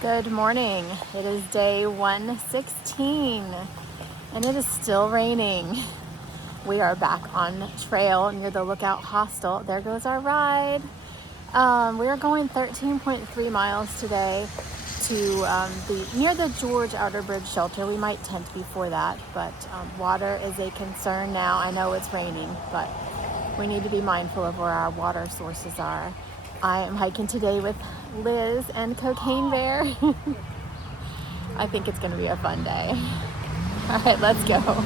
Good morning. It is day 116 and it is still raining. We are back on trail near the Lookout Hostel. There goes our ride. We are going 13.3 miles today to near the George Outer Bridge shelter. We might tent before that, but water is a concern now. I know it's raining, but we need to be mindful of where our water sources are. I am hiking today with Liz and Cocaine Bear. I think it's going to be a fun day. All right, let's go.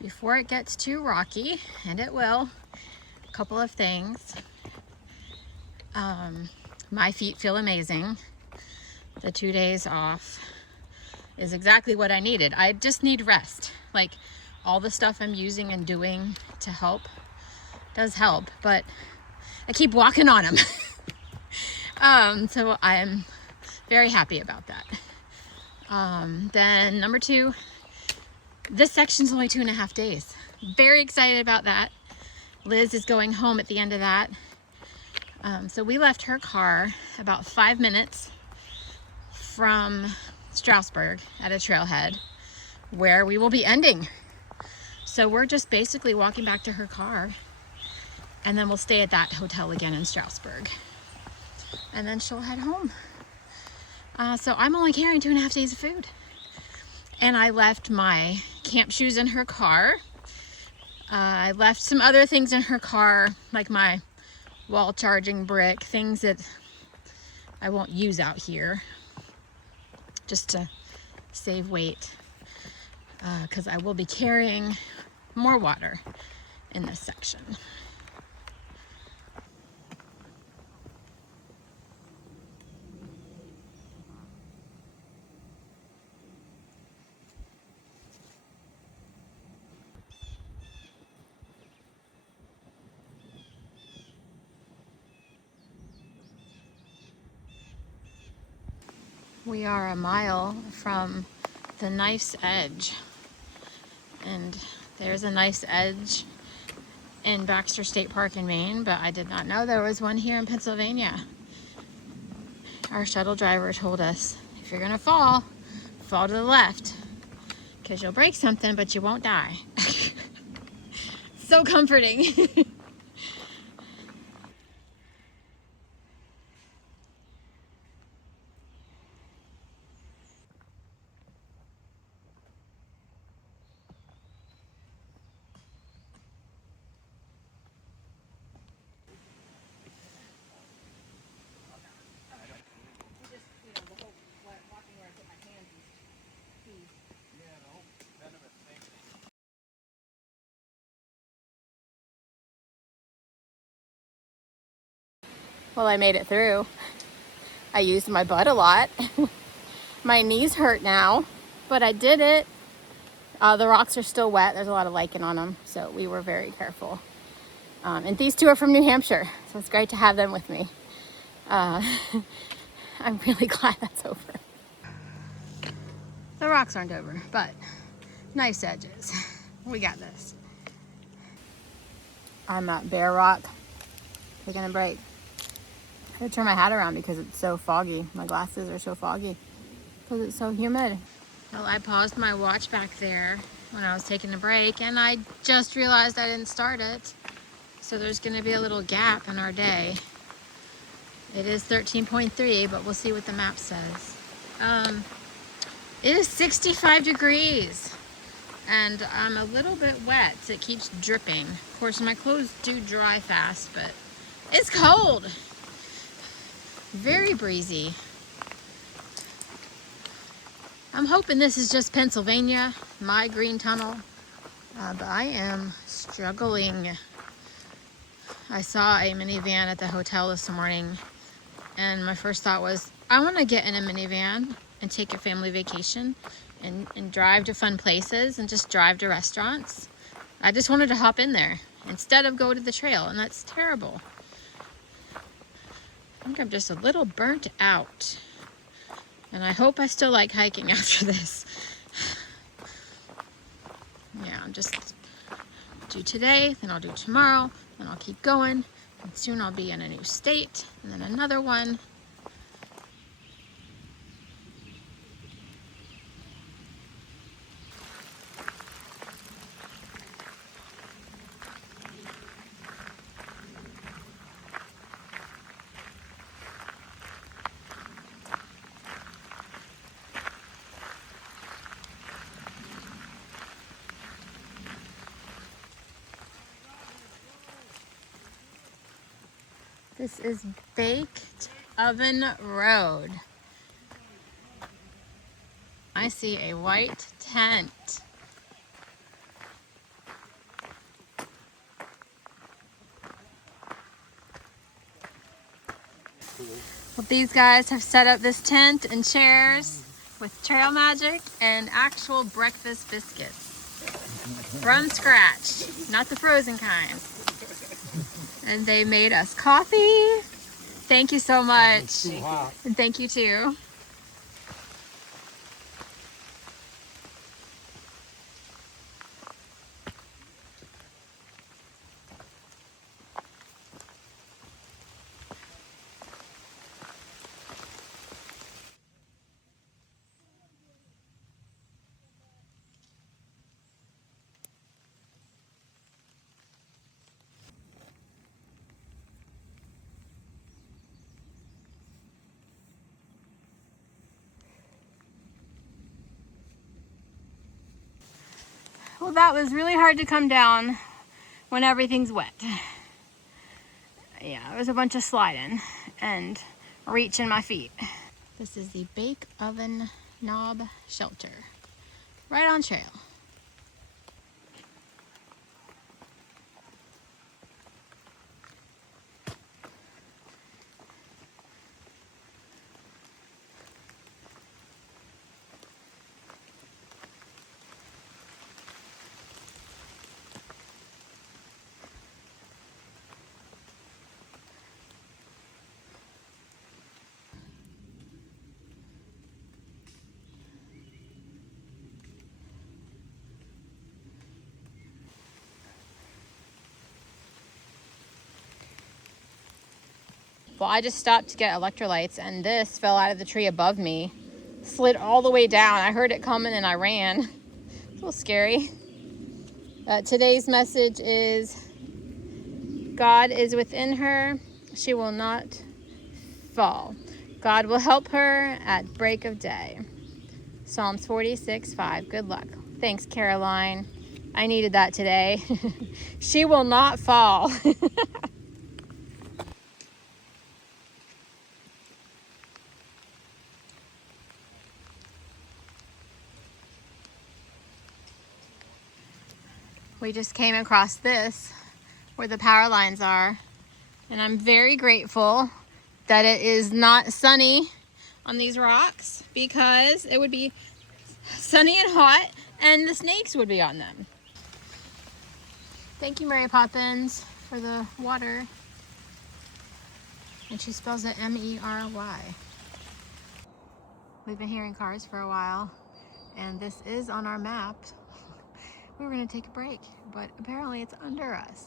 Before it gets too rocky, and it will, a couple of things. My feet feel amazing. The 2 days off is exactly what I needed. I just need rest. Like, all the stuff I'm using and doing to help does help, but I keep walking on them. So I'm very happy about that. Then number two, this section's only 2.5 days. Very excited about that. Liz is going home at the end of that. So we left her car about 5 minutes from Strasburg at a trailhead where we will be ending. So we're just basically walking back to her car, and then we'll stay at that hotel again in Strasburg, and then she'll head home. So I'm only carrying 2.5 days of food, and I left my camp shoes in her car. I left some other things in her car, like my wall charging brick, things that I won't use out here, just to save weight, because I will be carrying more water in this section. We are a mile from the knife's edge, and there's a knife's edge in Baxter State Park in Maine, but I did not know there was one here in Pennsylvania. Our shuttle driver told us, if you're gonna fall to the left, because you'll break something, but you won't die. So comforting. Well, I made it through. I used my butt a lot. My knees hurt now, but I did it. The rocks are still wet. There's a lot of lichen on them, so we were very careful. And these two are from New Hampshire, so it's great to have them with me. I'm really glad that's over. The rocks aren't over, but nice edges. We got this. I'm at Bear Rock, taking a break. I had to turn my hat around because it's so foggy. My glasses are so foggy because it's so humid. Well, I paused my watch back there when I was taking a break, and I just realized I didn't start it. So there's going to be a little gap in our day. It is 13.3, but we'll see what the map says. It is 65 degrees, and I'm a little bit wet, so it keeps dripping. Of course, my clothes do dry fast, but it's cold. Very breezy. I'm hoping this is just Pennsylvania, my green tunnel, but I am struggling. I saw a minivan at the hotel this morning, and my first thought was, I want to get in a minivan and take a family vacation and drive to fun places and just drive to restaurants. I just wanted to hop in there instead of go to the trail, and that's terrible. I think I'm just a little burnt out, and I hope I still like hiking after this. Yeah, I'm just do today, then I'll do tomorrow, then I'll keep going, and soon I'll be in a new state, and then another one. This is Baked Oven Road. I see a white tent. Well, these guys have set up this tent and chairs with trail magic and actual breakfast biscuits from scratch, not the frozen kind. And they made us coffee. Thank you so much. And thank you too. Well, that was really hard to come down when everything's wet. Yeah, it was a bunch of sliding and reaching my feet. This is the Bake Oven Knob Shelter, right on trail. Well, I just stopped to get electrolytes and this fell out of the tree above me, slid all the way down. I heard it coming and I ran. It's a little scary. Today's message is God is within her. She will not fall. God will help her at break of day. Psalms 46:5. Good luck. Thanks, Caroline. I needed that today. She will not fall. We just came across this where the power lines are, and I'm very grateful that it is not sunny on these rocks because it would be sunny and hot and the snakes would be on them. Thank you, Mary Poppins, for the water. And she spells it M-E-R-Y. We've been hearing cars for a while, and this is on our map. We were gonna take a break, but apparently it's under us.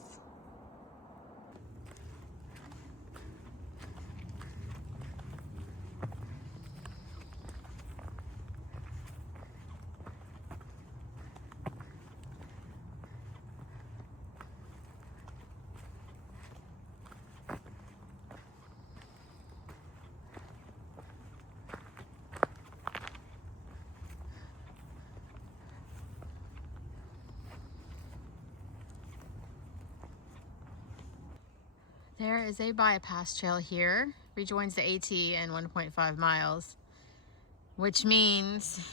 There is a bypass trail here, rejoins the AT in 1.5 miles, which means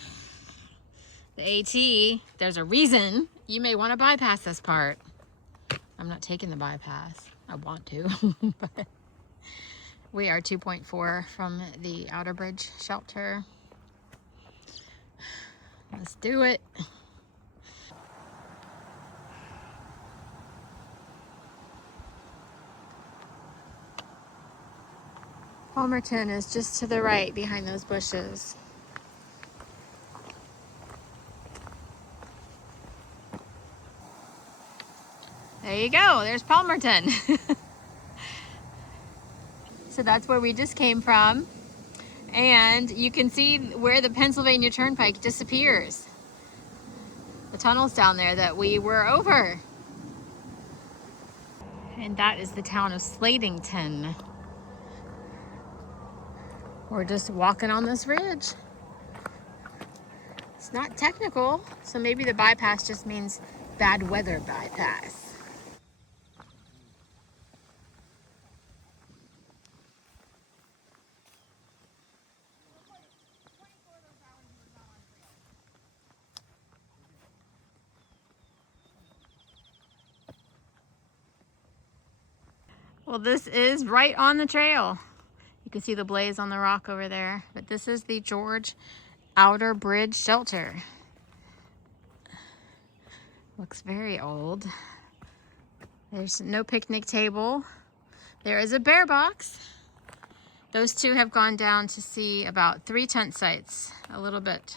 the AT, there's a reason you may want to bypass this part. I'm not taking the bypass. I want to, but we are 2.4 from the Outer Bridge shelter. Let's do it. Palmerton is just to the right behind those bushes. you go. There's Palmerton. So that's where we just came from. And you can see where the Pennsylvania Turnpike disappears. The tunnel's down there that we were over. And that is the town of Slatington. We're just walking on this ridge. It's not technical, so maybe the bypass just means bad weather bypass. Well, this is right on the trail. You can see the blaze on the rock over there, but this is the George Outer Bridge Shelter. Looks very old. There's no picnic table. There is a bear box. Those two have gone down to see about 3 tent sites, a little bit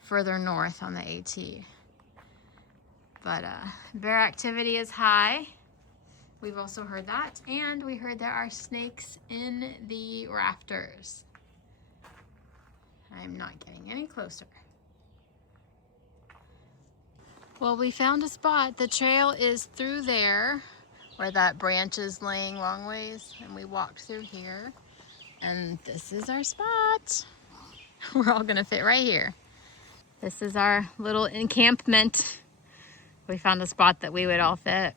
further north on the AT. But bear activity is high. We've also heard that, and we heard there are snakes in the rafters. I'm not getting any closer. Well, we found a spot. The trail is through there, where that branch is laying long ways, and we walked through here, and this is our spot. We're all gonna fit right here. This is our little encampment. We found a spot that we would all fit.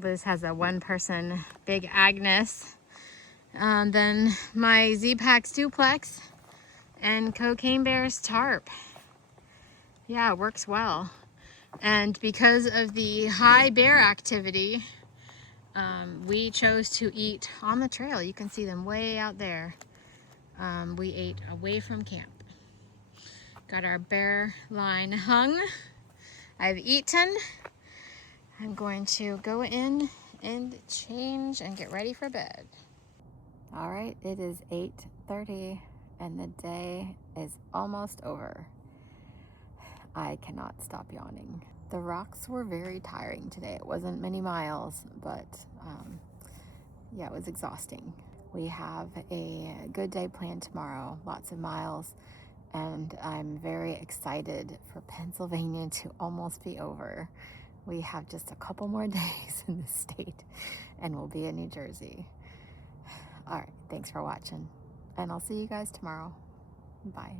Liz has a 1-person Big Agnes. Then my Z-Packs duplex and Cocaine Bear's tarp. Yeah, it works well. And because of the high bear activity, we chose to eat on the trail. You can see them way out there. We ate away from camp. Got our bear line hung. I've eaten. I'm going to go in and change and get ready for bed. All right, it is 8:30 and the day is almost over. I cannot stop yawning. The rocks were very tiring today. It wasn't many miles, but yeah, it was exhausting. We have a good day planned tomorrow, lots of miles, and I'm very excited for Pennsylvania to almost be over. We have just a couple more days in this state and we'll be in New Jersey. All right, thanks for watching, and I'll see you guys tomorrow. Bye.